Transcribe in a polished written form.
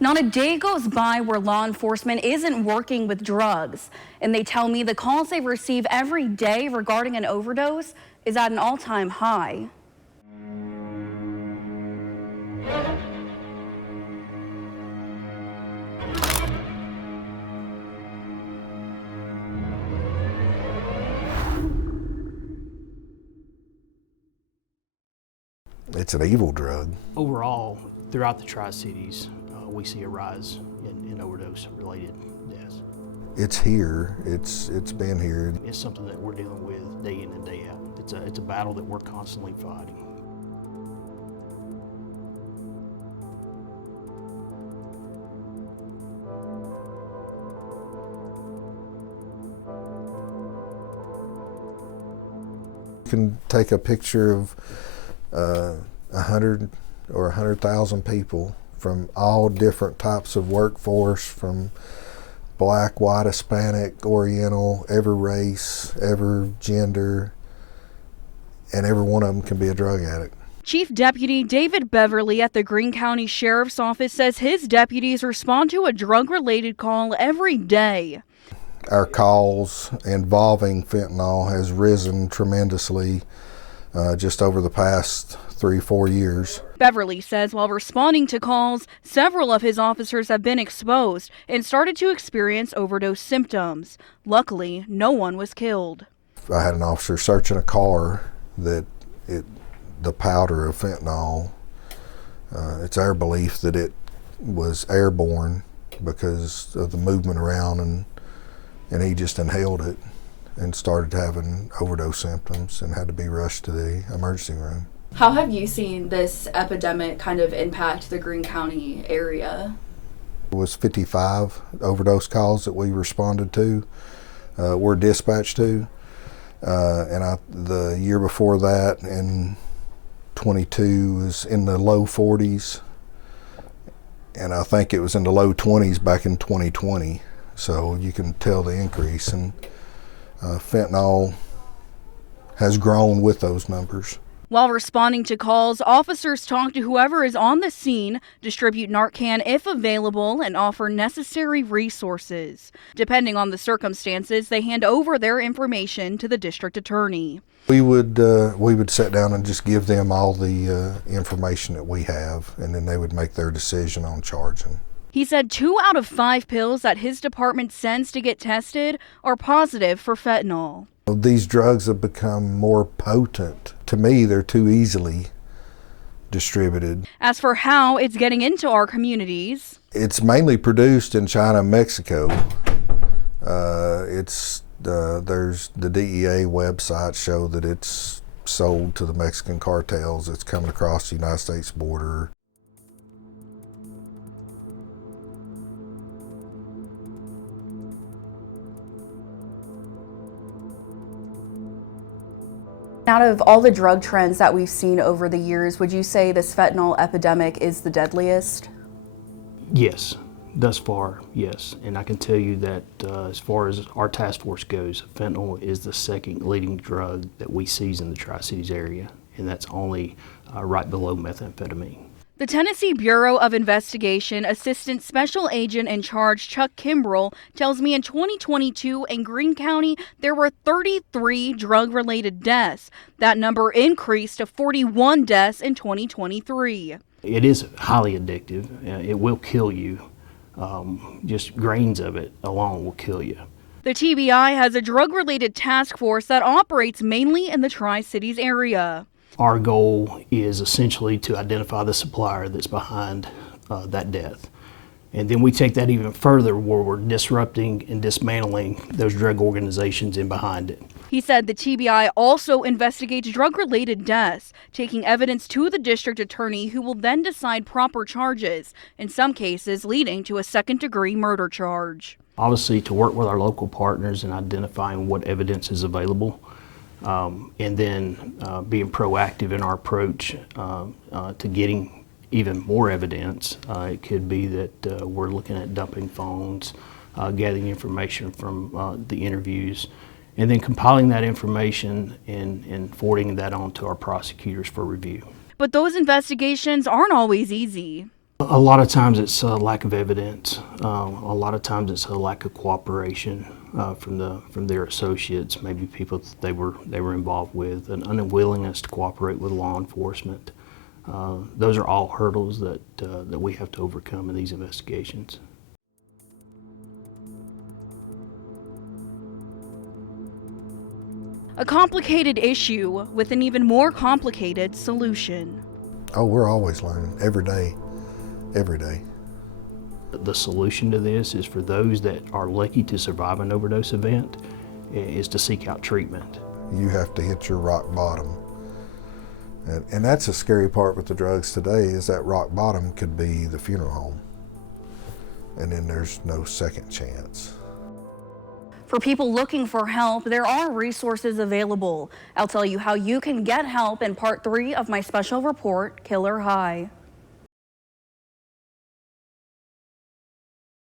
Not a day goes by where law enforcement isn't working with drugs, and they tell me the calls they receive every day regarding an overdose is at an all-time high. It's an evil drug. Overall, throughout the Tri-Cities, we see a rise in overdose-related deaths. It's here. It's been here. It's something that we're dealing with day in and day out. It's a battle that we're constantly fighting. You can take a picture of 100 or 100,000 people from all different types of workforce, from black, white, Hispanic, Oriental, every race, every gender, and every one of them can be a drug addict. Chief Deputy David Beverly at the Greene County Sheriff's Office says his deputies respond to a drug-related call every day. Our calls involving fentanyl has risen tremendously just over the past 3-4 years. Beverly says while responding to calls, several of his officers have been exposed and started to experience overdose symptoms. Luckily, no one was killed. I had an officer searching a car that the powder of fentanyl, it's our belief that it was airborne because of the movement around, and he just inhaled it and started having overdose symptoms and had to be rushed to the emergency room. How have you seen this epidemic kind of impact the Greene County area? It was 55 overdose calls that we responded to, were dispatched to, and the year before that, in 22, was in the low 40s, and I think it was in the low 20s back in 2020. So you can tell the increase, and fentanyl has grown with those numbers. While responding to calls, officers talk to whoever is on the scene, distribute Narcan if available, and offer necessary resources. Depending on the circumstances, they hand over their information to the district attorney. We would sit down and just give them all the information that we have, and then they would make their decision on charging. He said 2 out of 5 pills that his department sends to get tested are positive for fentanyl. These drugs have become more potent. To me, they're too easily distributed. As for how it's getting into our communities, it's mainly produced in China and Mexico. There's the DEA websites show that it's sold to the Mexican cartels. It's coming across the United States border. Out of all the drug trends that we've seen over the years, would you say this fentanyl epidemic is the deadliest? Yes, thus far, yes. And I can tell you that as far as our task force goes, fentanyl is the second leading drug that we seize in the Tri-Cities area, and that's only right below methamphetamine. the Tennessee Bureau of Investigation Assistant Special Agent in Charge Chuck Kimbrell tells me in 2022 in Greene County there were 33 drug-related deaths. That number increased to 41 deaths in 2023. It is highly addictive. It will kill you. Just grains of it alone will kill you. The TBI has a drug-related task force that operates mainly in the Tri-Cities area. Our goal is essentially to identify the supplier that's behind that death. And then we take that even further where we're disrupting and dismantling those drug organizations in behind it. He said the TBI also investigates drug-related deaths, taking evidence to the district attorney who will then decide proper charges, in some cases leading to a second-degree murder charge. Obviously, to work with our local partners and identifying what evidence is available, and then being proactive in our approach to getting even more evidence. It could be that we're looking at dumping phones, gathering information from the interviews, and then compiling that information and forwarding that on to our prosecutors for review. But those investigations aren't always easy. A lot of times it's a lack of evidence. A lot of times it's a lack of cooperation from their associates, maybe people that they were involved with, an unwillingness to cooperate with law enforcement. Those are all hurdles that we have to overcome in these investigations. A complicated issue with an even more complicated solution. Oh, we're always learning, every day, every day. The solution to this is for those that are lucky to survive an overdose event is to seek out treatment. You have to hit your rock bottom. And that's the scary part with the drugs today, is that rock bottom could be the funeral home. And then there's no second chance. For people looking for help, there are resources available. I'll tell you how you can get help in part 3 of my special report, Killer High.